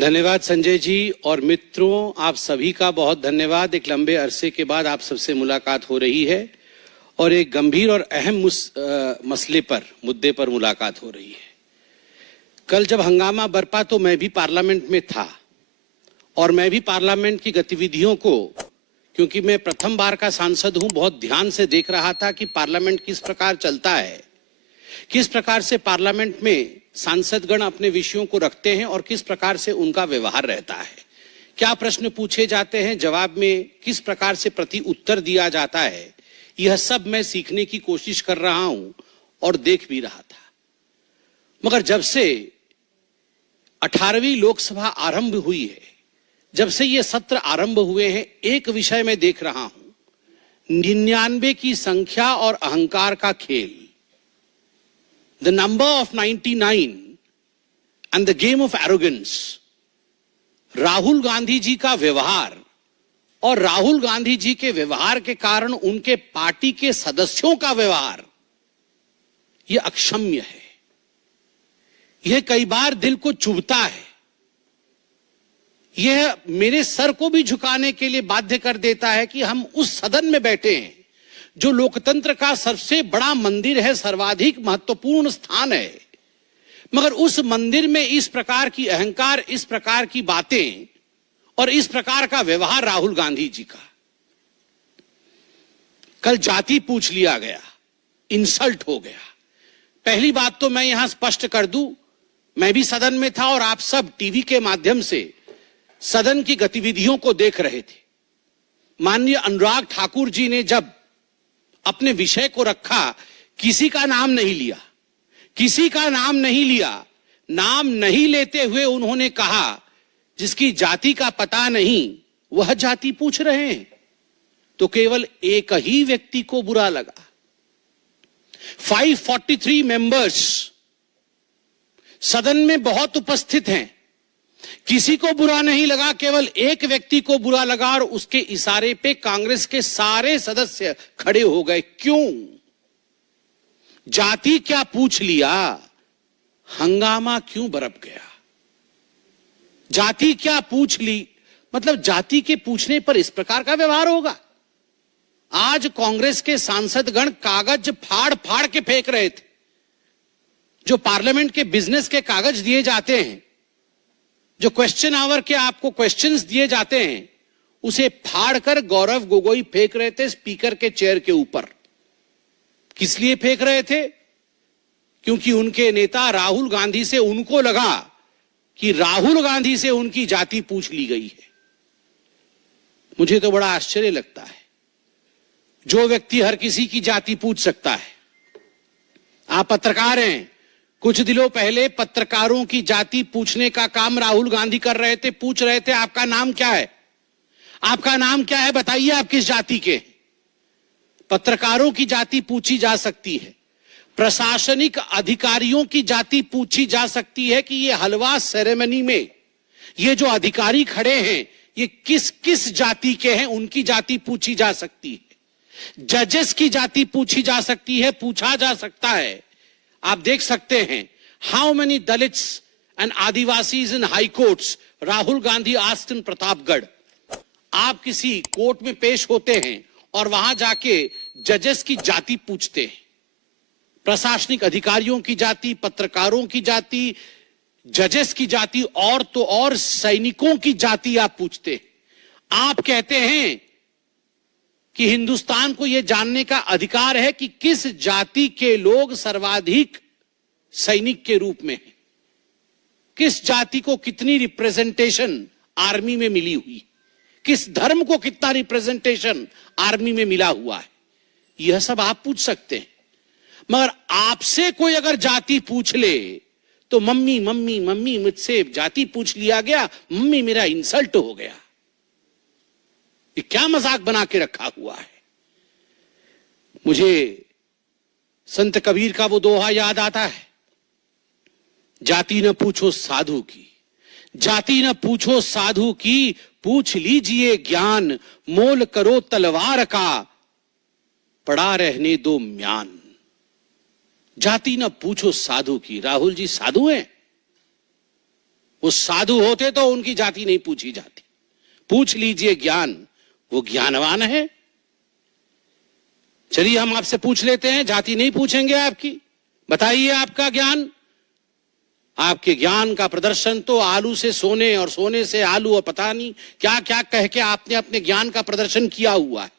धन्यवाद संजय जी। और मित्रों, आप सभी का बहुत धन्यवाद। एक लंबे अरसे के बाद आप सबसे मुलाकात हो रही है और एक गंभीर और अहम मुद्दे पर मुलाकात हो रही है। कल जब हंगामा बरपा तो मैं भी पार्लियामेंट में था और मैं भी पार्लियामेंट की गतिविधियों को, क्योंकि मैं प्रथम बार का सांसद हूं, बहुत ध्यान से देख रहा था कि पार्लियामेंट किस प्रकार चलता है, किस प्रकार से पार्लियामेंट में सांसदगण अपने विषयों को रखते हैं और किस प्रकार से उनका व्यवहार रहता है, क्या प्रश्न पूछे जाते हैं, जवाब में किस प्रकार से प्रति उत्तर दिया जाता है। यह सब मैं सीखने की कोशिश कर रहा हूं और देख भी रहा था। मगर जब से 18वीं लोकसभा आरंभ हुई है, जब से ये सत्र आरंभ हुए हैं, एक विषय मैं देख रहा हूं, 99 की संख्या और अहंकार का खेल। The number of 99 and the game of arrogance। Rahul Gandhi ji का व्यवहार और राहुल गांधी जी के व्यवहार के कारण उनके पार्टी के सदस्यों का व्यवहार, यह अक्षम्य है। यह कई बार दिल को चुभता है। यह मेरे सर को भी झुकाने के लिए बाध्य कर देता है कि हम उस सदन में बैठे हैं जो लोकतंत्र का सबसे बड़ा मंदिर है, सर्वाधिक महत्वपूर्ण स्थान है, मगर उस मंदिर में इस प्रकार की अहंकार, इस प्रकार की बातें और इस प्रकार का व्यवहार राहुल गांधी जी का। कल जाति पूछ लिया गया, इंसल्ट हो गया। पहली बात तो मैं यहां स्पष्ट कर दूं, मैं भी सदन में था और आप सब टीवी के माध्यम से सदन की गतिविधियों को देख रहे थे। माननीय अनुराग ठाकुर जी ने जब अपने विषय को रखा, किसी का नाम नहीं लिया, किसी का नाम नहीं लिया। नाम नहीं लेते हुए उन्होंने कहा, जिसकी जाति का पता नहीं वह जाति पूछ रहे हैं। तो केवल एक ही व्यक्ति को बुरा लगा। 543 मेंबर्स सदन में बहुत उपस्थित हैं, किसी को बुरा नहीं लगा, केवल एक व्यक्ति को बुरा लगा और उसके इशारे पे कांग्रेस के सारे सदस्य खड़े हो गए। क्यों? जाति क्या पूछ लिया, हंगामा क्यों बरप गया? जाति क्या पूछ ली, मतलब जाति के पूछने पर इस प्रकार का व्यवहार होगा? आज कांग्रेस के सांसदगण कागज फाड़ फाड़ के फेंक रहे थे। जो पार्लियामेंट के बिजनेस के कागज दिए जाते हैं, जो क्वेश्चन आवर के आपको क्वेश्चंस दिए जाते हैं, उसे फाड़कर गौरव गोगोई फेंक रहे थे स्पीकर के चेयर के ऊपर। किस लिए फेंक रहे थे? क्योंकि उनके नेता राहुल गांधी से उनको लगा कि राहुल गांधी से उनकी जाति पूछ ली गई है। मुझे तो बड़ा आश्चर्य लगता है, जो व्यक्ति हर किसी की जाति पूछ सकता है। आप पत्रकार हैं, कुछ दिनों पहले पत्रकारों की जाति पूछने का काम राहुल गांधी कर रहे थे। पूछ रहे थे, आपका नाम क्या है, आपका नाम क्या है, बताइए आप किस जाति के। पत्रकारों की जाति पूछी जा सकती है, प्रशासनिक अधिकारियों की जाति पूछी जा सकती है कि ये हलवा सेरेमनी में ये जो अधिकारी खड़े हैं ये किस किस जाति के हैं, उनकी जाति पूछी जा सकती है। जजेस की जाति पूछी जा सकती है, पूछा जा सकता है। आप देख सकते हैं, how many Dalits and Adivasis in high courts Rahul Gandhi asked in Pratapgarh. आप किसी कोर्ट में पेश होते हैं और वहां जाके जजेस की जाति पूछते हैं, प्रशासनिक अधिकारियों की जाति, पत्रकारों की जाति, जजेस की जाति, और तो और सैनिकों की जाति आप पूछते हैं। आप कहते हैं कि हिंदुस्तान को यह जानने का अधिकार है कि किस जाति के लोग सर्वाधिक सैनिक के रूप में हैं, किस जाति को कितनी रिप्रेजेंटेशन आर्मी में मिली हुई, किस धर्म को कितना रिप्रेजेंटेशन आर्मी में मिला हुआ है। यह सब आप पूछ सकते हैं। मगर आपसे कोई अगर जाति पूछ ले तो मम्मी मम्मी मम्मी, मुझसे जाति पूछ लिया गया, मम्मी मेरा इंसल्ट हो गया। ये क्या मजाक बना के रखा हुआ है? मुझे संत कबीर का वो दोहा याद आता है, जाति न पूछो साधु की, जाति न पूछो साधु की, पूछ लीजिए ज्ञान, मोल करो तलवार का, पड़ा रहने दो म्यान। जाति न पूछो साधु की। राहुल जी साधु हैं? वो साधु होते तो उनकी जाति नहीं पूछी जाती। पूछ लीजिए ज्ञान, वो ज्ञानवान है। चलिए हम आपसे पूछ लेते हैं, जाति नहीं पूछेंगे आपकी, बताइए आपका ज्ञान। आपके ज्ञान का प्रदर्शन तो आलू से सोने और सोने से आलू और पता नहीं क्या क्या कह के आपने अपने ज्ञान का प्रदर्शन किया हुआ है।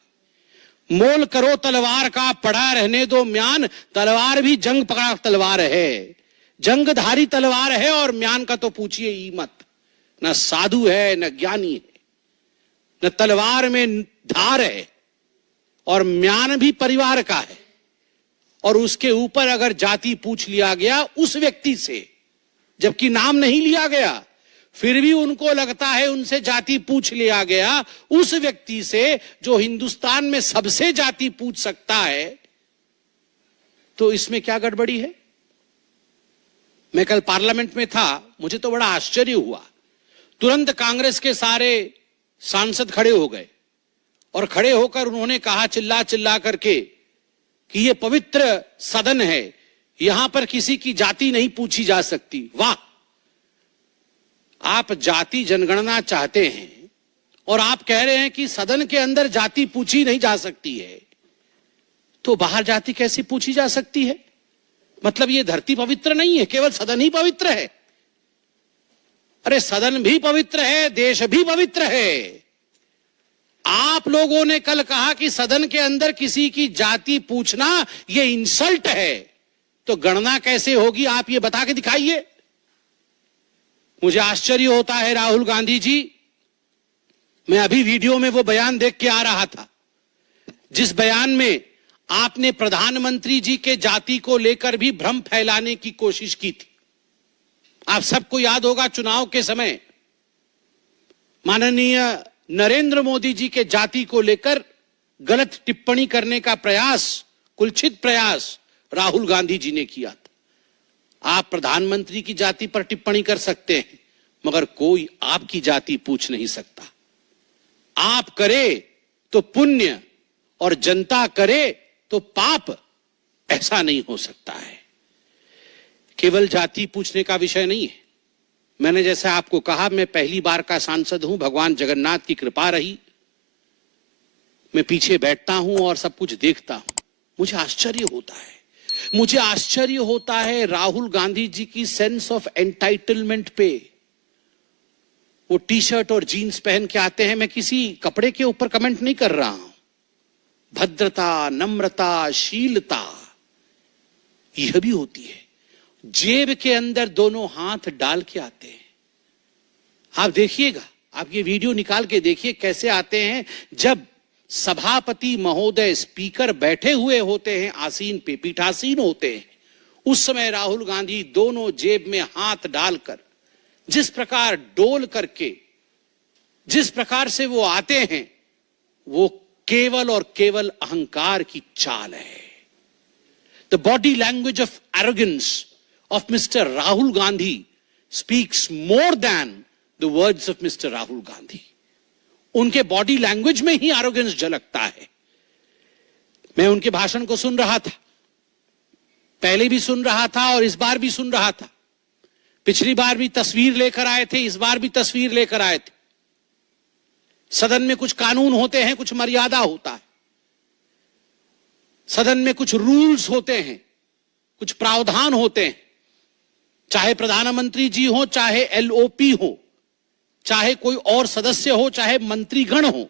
मोल करो तलवार का, पड़ा रहने दो म्यान, तलवार भी जंग पकड़ा तलवार है, जंगधारी तलवार है, और म्यान का तो पूछिए ही मत। न साधु है, न ज्ञानी है, न तलवार में धार है, और म्यान भी परिवार का है। और उसके ऊपर अगर जाति पूछ लिया गया उस व्यक्ति से, जबकि नाम नहीं लिया गया, फिर भी उनको लगता है उनसे जाति पूछ लिया गया उस व्यक्ति से जो हिंदुस्तान में सबसे जाति पूछ सकता है, तो इसमें क्या गड़बड़ी है? मैं कल पार्लियामेंट में था, मुझे तो बड़ा आश्चर्य हुआ। तुरंत कांग्रेस के सारे सांसद खड़े हो गए और खड़े होकर उन्होंने कहा चिल्ला चिल्ला करके कि ये पवित्र सदन है, यहां पर किसी की जाति नहीं पूछी जा सकती। वाह! आप जाति जनगणना चाहते हैं और आप कह रहे हैं कि सदन के अंदर जाति पूछी नहीं जा सकती है, तो बाहर जाति कैसी पूछी जा सकती है? मतलब ये धरती पवित्र नहीं है, केवल सदन ही पवित्र है? अरे सदन भी पवित्र है, देश भी पवित्र है। आप लोगों ने कल कहा कि सदन के अंदर किसी की जाति पूछना ये इंसल्ट है, तो गणना कैसे होगी आप ये बता के दिखाइए। मुझे आश्चर्य होता है राहुल गांधी जी, मैं अभी वीडियो में वो बयान देख के आ रहा था जिस बयान में आपने प्रधानमंत्री जी के जाति को लेकर भी भ्रम फैलाने की कोशिश की थी। आप सबको याद होगा चुनाव के समय माननीय नरेंद्र मोदी जी के जाति को लेकर गलत टिप्पणी करने का प्रयास, कुलछित प्रयास राहुल गांधी जी ने किया था। आप प्रधानमंत्री की जाति पर टिप्पणी कर सकते हैं, मगर कोई आपकी जाति पूछ नहीं सकता। आप करे तो पुण्य और जनता करे तो पाप, ऐसा नहीं हो सकता है। केवल जाति पूछने का विषय नहीं है। मैंने जैसे आपको कहा, मैं पहली बार का सांसद हूं, भगवान जगन्नाथ की कृपा रही, मैं पीछे बैठता हूं और सब कुछ देखता हूं। मुझे आश्चर्य होता है, मुझे आश्चर्य होता है राहुल गांधी जी की सेंस ऑफ एंटाइटलमेंट पे। वो टी शर्ट और जीन्स पहन के आते हैं, मैं किसी कपड़े के ऊपर कमेंट नहीं कर रहा हूं। भद्रता, नम्रता, शीलता यह भी होती है। जेब के अंदर दोनों हाथ डाल के आते हैं। आप देखिएगा, आप ये वीडियो निकाल के देखिए कैसे आते हैं। जब सभापति महोदय, स्पीकर बैठे हुए होते हैं आसीन पे, पीठासीन होते हैं, उस समय राहुल गांधी दोनों जेब में हाथ डालकर जिस प्रकार डोल करके जिस प्रकार से वो आते हैं, वो केवल और केवल अहंकार की चाल है। The body language of arrogance of Mr. Rahul Gandhi speaks more than the words of Mr. Rahul Gandhi. उनके बॉडी लैंग्वेज में ही एरोगेंस झलकता है। मैं उनके भाषण को सुन रहा था, पहले भी सुन रहा था और इस बार भी सुन रहा था। पिछली बार भी तस्वीर लेकर आए थे, इस बार भी तस्वीर लेकर आए थे। सदन में कुछ कानून होते हैं, कुछ मर्यादा होता है। सदन में कुछ रूल्स होते हैं, कुछ प्रावधान होते हैं। चाहे प्रधानमंत्री जी हो, चाहे एलओपी हो, चाहे कोई और सदस्य हो, चाहे मंत्रीगण हो,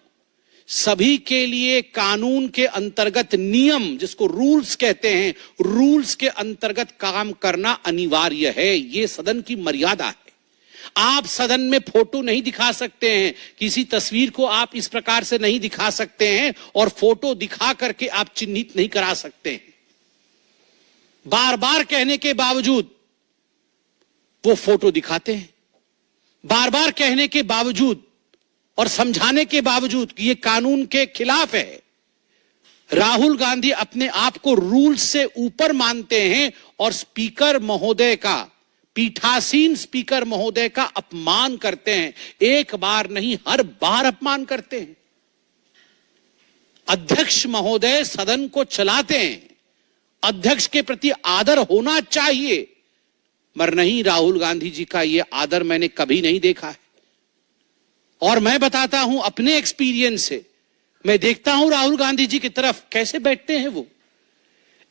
सभी के लिए कानून के अंतर्गत नियम, जिसको रूल्स कहते हैं, रूल्स के अंतर्गत काम करना अनिवार्य है। यह सदन की मर्यादा है। आप सदन में फोटो नहीं दिखा सकते हैं, किसी तस्वीर को आप इस प्रकार से नहीं दिखा सकते हैं और फोटो दिखा करके आप चिन्हित नहीं करा सकते हैं। बार बार कहने के बावजूद वो फोटो दिखाते हैं। बार बार कहने के बावजूद और समझाने के बावजूद कि ये कानून के खिलाफ है, राहुल गांधी अपने आप को रूल से ऊपर मानते हैं और स्पीकर महोदय का, पीठासीन स्पीकर महोदय का अपमान करते हैं। एक बार नहीं, हर बार अपमान करते हैं। अध्यक्ष महोदय सदन को चलाते हैं, अध्यक्ष के प्रति आदर होना चाहिए, मगर नहीं, राहुल गांधी जी का ये आदर मैंने कभी नहीं देखा है। और मैं बताता हूं अपने एक्सपीरियंस से, मैं देखता हूं राहुल गांधी जी की तरफ कैसे बैठते हैं। वो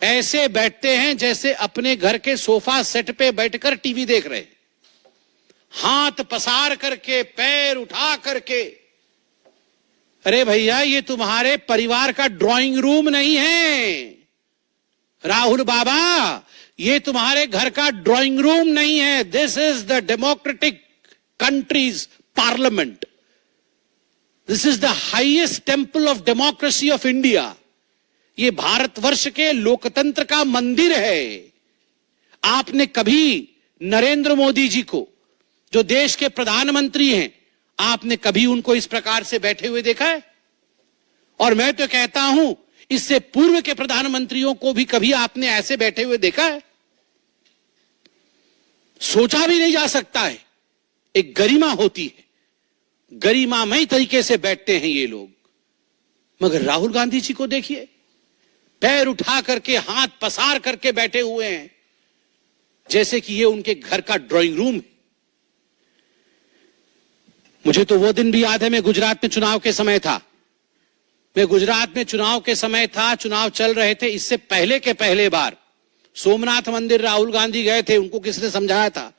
ऐसे बैठते हैं जैसे अपने घर के सोफा सेट पे बैठकर टीवी देख रहे, हाथ पसार करके, पैर उठा करके। अरे भैया, ये तुम्हारे परिवार का ड्राइंग रूम नहीं है राहुल बाबा, ये तुम्हारे घर का ड्राइंग रूम नहीं है। This is the democratic countries parliament, this is the highest temple of democracy of India. ये भारतवर्ष के लोकतंत्र का मंदिर है। आपने कभी नरेंद्र मोदी जी को, जो देश के प्रधानमंत्री हैं, आपने कभी उनको इस प्रकार से बैठे हुए देखा है? और मैं तो कहता हूं, इससे पूर्व के प्रधानमंत्रियों को भी कभी आपने ऐसे बैठे हुए देखा है? सोचा भी नहीं जा सकता है। एक गरिमा होती है, गरिमामय तरीके से बैठते हैं ये लोग। मगर राहुल गांधी जी को देखिए, पैर उठा करके, हाथ पसार करके बैठे हुए हैं, जैसे कि ये उनके घर का ड्राइंग रूम है। मुझे तो वो दिन भी याद है, मैं गुजरात में चुनाव के समय था। मैं गुजरात में चुनाव के समय था, चुनाव चल रहे थे। इससे पहले के पहले बार सोमनाथ मंदिर राहुल गांधी गए थे। उनको किसने समझाया था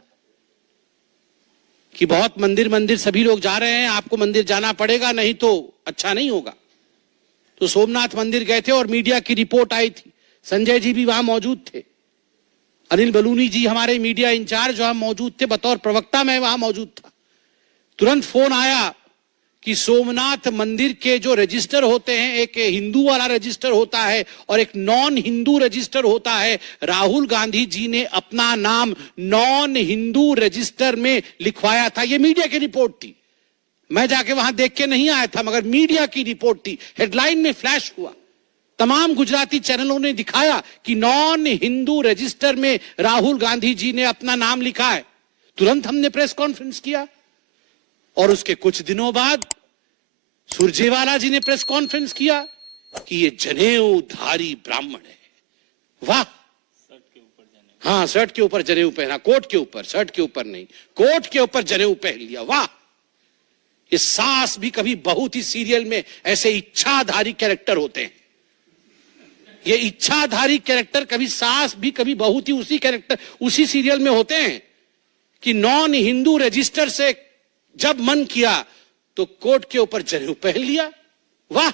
कि बहुत मंदिर सभी लोग जा रहे हैं, आपको मंदिर जाना पड़ेगा, नहीं तो अच्छा नहीं होगा। तो सोमनाथ मंदिर गए थे और मीडिया की रिपोर्ट आई थी। संजय जी भी वहां मौजूद थे, अनिल बलूनी जी हमारे मीडिया इंचार्ज वहां मौजूद थे, बतौर प्रवक्ता मैं वहां मौजूद था। तुरंत फोन आया कि सोमनाथ मंदिर के जो रजिस्टर होते हैं, एक हिंदू वाला रजिस्टर होता है और एक नॉन हिंदू रजिस्टर होता है। राहुल गांधी जी ने अपना नाम नॉन हिंदू रजिस्टर में लिखवाया था। यह मीडिया की रिपोर्ट थी, मैं जाके वहां देख के नहीं आया था, मगर मीडिया की रिपोर्ट थी, हेडलाइन में फ्लैश हुआ। तमाम गुजराती चैनलों ने दिखाया कि नॉन हिंदू रजिस्टर में राहुल गांधी जी ने अपना नाम लिखा है। तुरंत हमने प्रेस कॉन्फ्रेंस किया और उसके कुछ दिनों बाद सुरजेवाला जी ने प्रेस कॉन्फ्रेंस किया कि ये जनेऊधारी ब्राह्मण है। वाह, हाँ, शर्ट के ऊपर जनेऊ पहना, कोट के ऊपर, शर्ट के ऊपर नहीं, कोट के ऊपर जनेऊ पहन लिया। वाह, ये सास भी कभी बहुत ही सीरियल में ऐसे इच्छाधारी कैरेक्टर होते हैं। ये इच्छाधारी कैरेक्टर कभी सास भी कभी बहुत ही उसी कैरेक्टर, उसी सीरियल में होते हैं कि नॉन हिंदू रजिस्टर से जब मन किया तो कोट के ऊपर जनेऊ पहन लिया। वाह,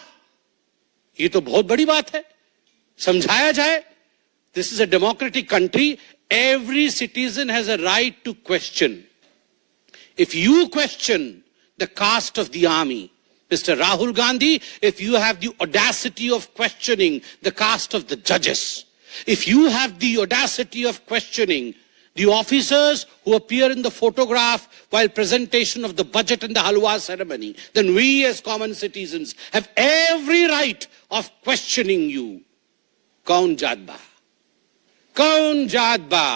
ये तो बहुत बड़ी बात है, समझाया जाए। This is a democratic country, every citizen has a right to question. If you question the caste of the army, Mr. Rahul Gandhi, if you have the audacity of questioning the caste of the judges, if you have the audacity of questioning the officers who appear in the photograph while presentation of the budget and the halwa ceremony, then we as common citizens have every right of questioning you. Kaun jaat ba? Kaun jaat ba?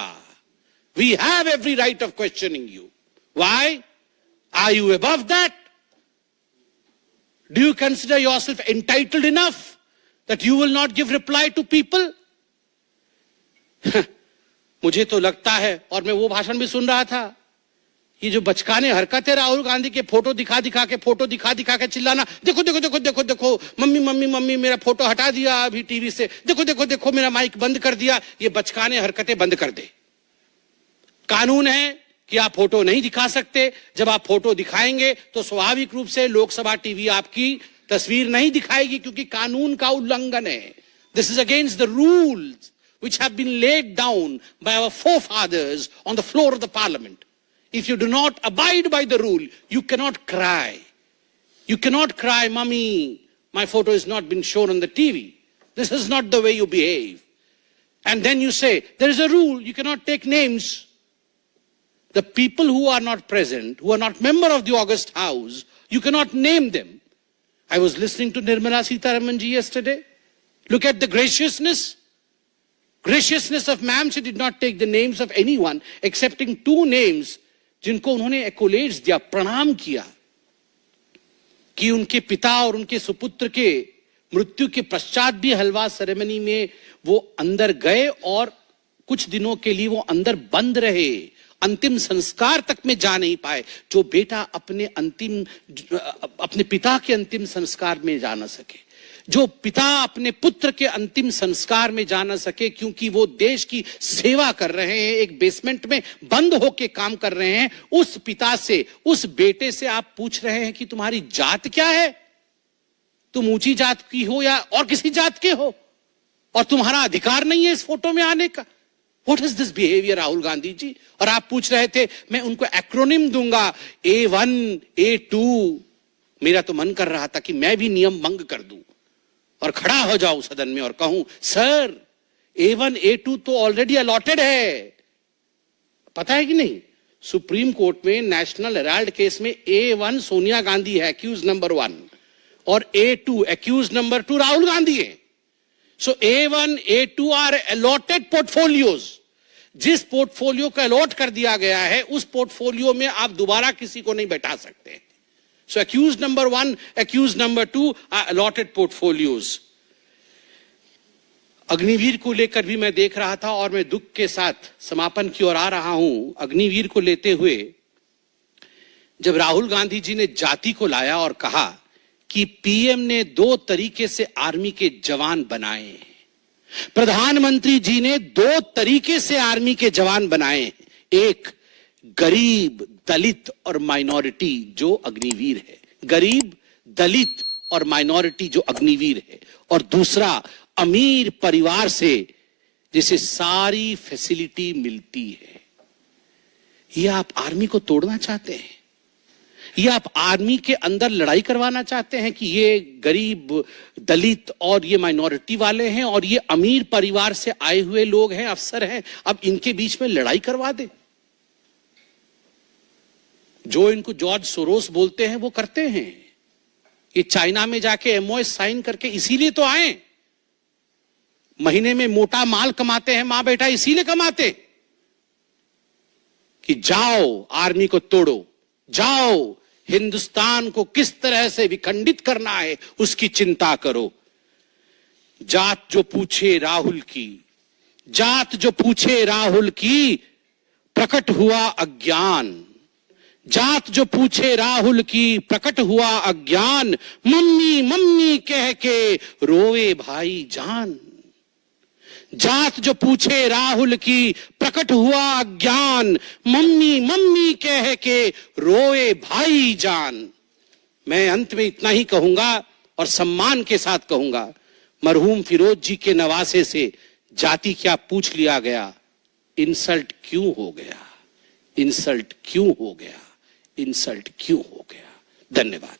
We have every right of questioning you. Why? Are you above that? Do you consider yourself entitled enough that you will not give reply to people? मुझे तो लगता है, और मैं वो भाषण भी सुन रहा था, ये जो बचकाने हरकत है राहुल गांधी के, फोटो दिखा दिखा के चिल्लाना, देखो देखो देखो देखो देखो, मम्मी मम्मी मम्मी मेरा फोटो हटा दिया अभी टीवी से, देखो देखो देखो मेरा माइक बंद कर दिया। ये बचकाने हरकतें बंद कर दे। कानून है कि आप फोटो नहीं दिखा सकते। जब आप फोटो दिखाएंगे तो स्वाभाविक रूप से लोकसभा टीवी आपकी तस्वीर नहीं दिखाएगी, क्योंकि कानून का उल्लंघन है। This is against the rules which have been laid down by our forefathers on the floor of the parliament. If you do not abide by the rule, you cannot cry. You cannot cry, "Mummy, my photo has not been shown on the TV." This is not the way you behave. And then you say, there is a rule, you cannot take names. The people who are not present, who are not member of the August House, you cannot name them. I was listening to Nirmala Sitharaman ji yesterday. Look at the graciousness of ma'am. She did not take the names of anyone excepting 2 names जिनको उन्होंने एक्कोलेड्स दिया, प्रणाम किया कि उनके पिता और उनके सुपुत्र के मृत्यु के पश्चात भी हलवा सेरेमनी में वो अंदर गए और कुछ दिनों के लिए वो अंदर बंद रहे, अंतिम संस्कार तक में जा नहीं पाए। जो बेटा अपने पिता के अंतिम संस्कार में जा ना सके, जो पिता अपने पुत्र के अंतिम संस्कार में जा ना सके, क्योंकि वो देश की सेवा कर रहे हैं, एक बेसमेंट में बंद होके काम कर रहे हैं, उस पिता से, उस बेटे से आप पूछ रहे हैं कि तुम्हारी जात क्या है, तुम ऊंची जात की हो या और किसी जात के हो, और तुम्हारा अधिकार नहीं है इस फोटो में आने का। What is this behavior, Rahul Gandhi ji? और आप पूछ रहे थे मैं उनको एक्रोनिम दूंगा, A1, A2। मेरा तो मन कर रहा था कि मैं भी नियम भंग कर दूं और खड़ा हो जाऊं सदन में और कहूं, सर A1, A2 तो ऑलरेडी अलॉटेड है। पता है कि नहीं, सुप्रीम कोर्ट में नेशनल हेराल्ड केस में A1 सोनिया गांधी है, एक्यूज नंबर 1, और A2 accused number 2 Rahul Gandhi है। So A1, A2 are allotted portfolios. जिस पोर्टफोलियो को अलॉट कर दिया गया है, उस पोर्टफोलियो में आप दोबारा किसी को नहीं बैठा सकते। So accused number 1, accused number 2 are allotted portfolios. Agniveer को लेकर भी मैं देख रहा था और मैं दुख के साथ समापन की ओर आ रहा हूं। अग्निवीर को लेते हुए जब राहुल गांधी जी ने जाति को लाया और कहा कि पीएम ने 2 तरीके से आर्मी के जवान बनाए, प्रधानमंत्री जी ने 2 तरीके से आर्मी के जवान बनाए, एक गरीब, दलित और माइनॉरिटी जो अग्निवीर है, गरीब, दलित और माइनॉरिटी जो अग्निवीर है, और दूसरा अमीर परिवार से जिसे सारी फैसिलिटी मिलती है। ये आप आर्मी को तोड़ना चाहते हैं? ये आप आर्मी के अंदर लड़ाई करवाना चाहते हैं कि ये गरीब, दलित और ये माइनॉरिटी वाले हैं और ये अमीर परिवार से आए हुए लोग हैं, अफसर हैं, अब इनके बीच में लड़ाई करवा दे? जो इनको जॉर्ज सोरोस बोलते हैं वो करते हैं। ये चाइना में जाके एमओएस साइन करके इसीलिए तो आए, महीने में मोटा माल कमाते हैं मां बेटा, इसीलिए कमाते कि जाओ आर्मी को तोड़ो, जाओ हिंदुस्तान को किस तरह से विखंडित करना है उसकी चिंता करो। जात जो पूछे राहुल की, जात जो पूछे राहुल की, प्रकट हुआ अज्ञान। जात जो पूछे राहुल की, प्रकट हुआ अज्ञान। मम्मी मम्मी कह के रोए भाई जान। जात जो पूछे राहुल की, प्रकट हुआ अज्ञान। मम्मी मम्मी कह के रोए भाई जान। मैं अंत में इतना ही कहूंगा और सम्मान के साथ कहूंगा, मरहूम फिरोज जी के नवासे से जाति क्या पूछ लिया गया, इंसल्ट क्यों हो गया, इंसल्ट क्यों हो गया, इंसल्ट क्यों हो गया। धन्यवाद।